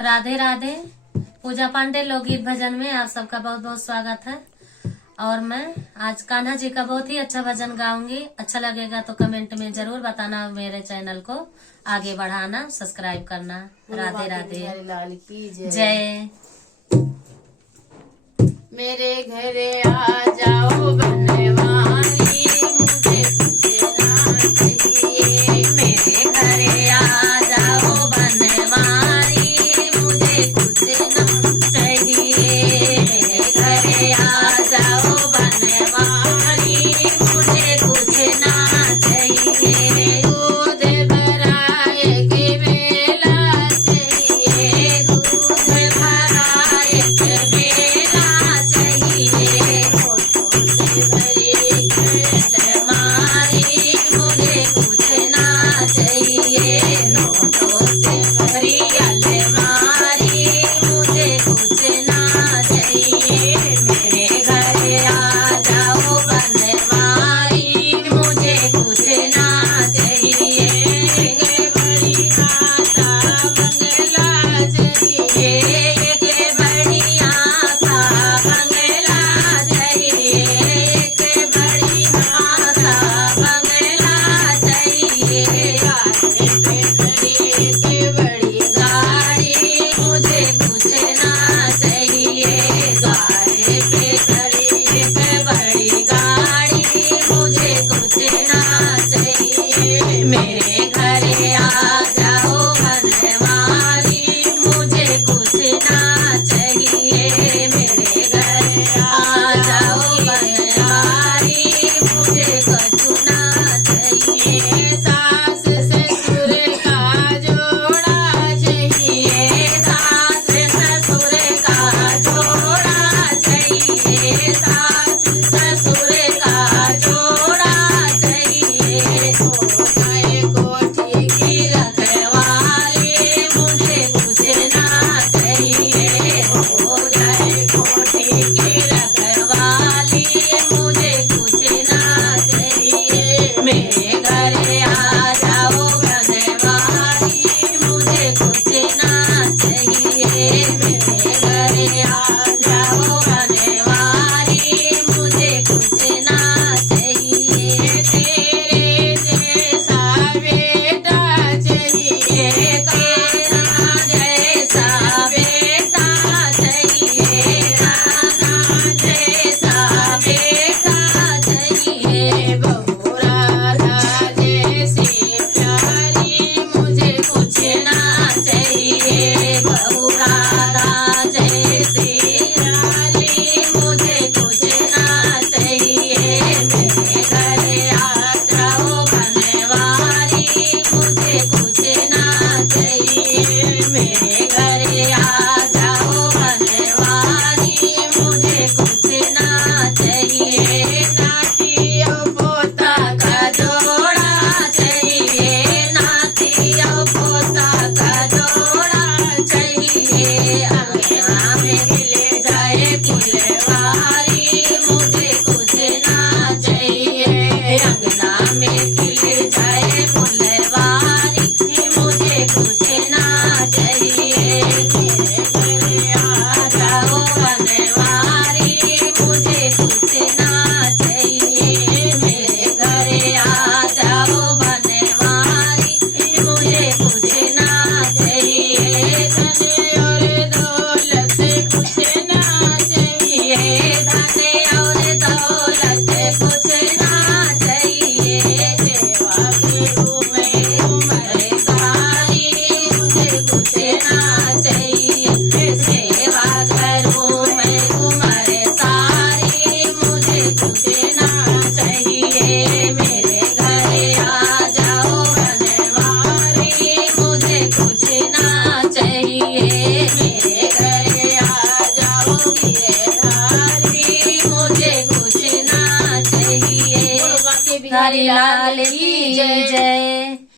राधे राधे। पूजा पांडे लोकगीत भजन में आप सबका बहुत बहुत स्वागत है। और मैं आज कान्हा जी का बहुत ही अच्छा भजन गाऊंगी। अच्छा लगेगा तो कमेंट में जरूर बताना। मेरे चैनल को आगे बढ़ाना, सब्सक्राइब करना। राधे राधे। लाल की जय। मेरे घरे आ जाओ बनवारी, मुझे कुछ ना चाहिए। मेरे घरे आ जाओ बनवारी, मुझे कुछ ना चाहिए। मेरे घरे आ जाओ बनवारी, मुझे कुछ ना चाहिए। दूध भराए के बेला चाहिए, दूध भराए के बेला चाहिए। भरी मारी मुझे कुछ ना चाहिए। नोटों से भरी अलमारी, मुझे कुछ ना चाहिए। मेरे घर आ जाओ बनवारी, मुझे कुछ ना चाहिए। बड़ी आशा मंगला चाहिए, के बढ़िया सा बंगला चाहिए। के बढ़िया सा बंगला चाहिए। के बड़ी गाड़ी मुझे कुछ ना चाहिए। गाड़ी पे खड़ी एक बड़ी गाड़ी, मुझे कुछ ना चाहिए। मेरे घरे आ जाओ बनवारी, मुझे कुछ ना चाहिए। मेरे घरे आ जाओ बनवारी, मुझे कुछ ना चाहिए। सास ससुर का जोड़ा चाहिए, सास ससुर का जोड़ा चाहिए। सास ससुर का जोड़ा चाहिए। कोठाए कोठी की रखवाली मुझे कुछ ना चाहिए। हो जाए कोठी की रखवाली, मुझे कुछ ना चाहिए। मेरे घरे आ जाओ बनवारी, मुझे कुछ ना चाहिए। मेरे घरे आ जाओ बनवारी, मुझे कुछ ना चाहिए। तेरे जैसा बेटा चाहिए, तेरा जैसा बेटा चाहिए। राना जैसा बेटा चाहिए। बहू राधा जैसी प्यारी, मुझे कुछ ना चाहिए। बहू राधा जैसी प्यारी, मुझे कुछ ना चाहिए। मेरे घरे आ जाओ बनवारी, मुझे कुछ ना चाहिए। मेरे घरे आ जाओ बनवारी, मुझे कुछ ना चाहिए। नाती और पोता का जोड़ा चाहिए। नाती और पोता का जोड़ा चाहिए। अंगना में खिले जाए फुलवारी, मुझे कुछ ना चाहिए। अंगना में खिले जाए फुलवारी, मुझे कुछ ना चाहिए। मेरे घरे आ जाओ बनवारी, मुझे कुछ ना चाहिए। मेरे घरे आ जाओ बनवारी, मुझे कुछ ना चाहिए। धन और दौलत कुछ ना चाहिए, धन और दौलत कुछ ना चाहिए। सेवा करूं मैं उम्रदारी, मुझे कुछ ना चाहिए। सेवा करूं मैं उम्र सारी, मुझे कुछ ना चाहिए। मेरे घरे आ जाओ बनवारी, मुझे कुछ ना चाहिए। मेरे घरे आ जाओ गिरधारी, मुझे कुछ ना चाहिए। बिहारी हरि लाल की जय जय।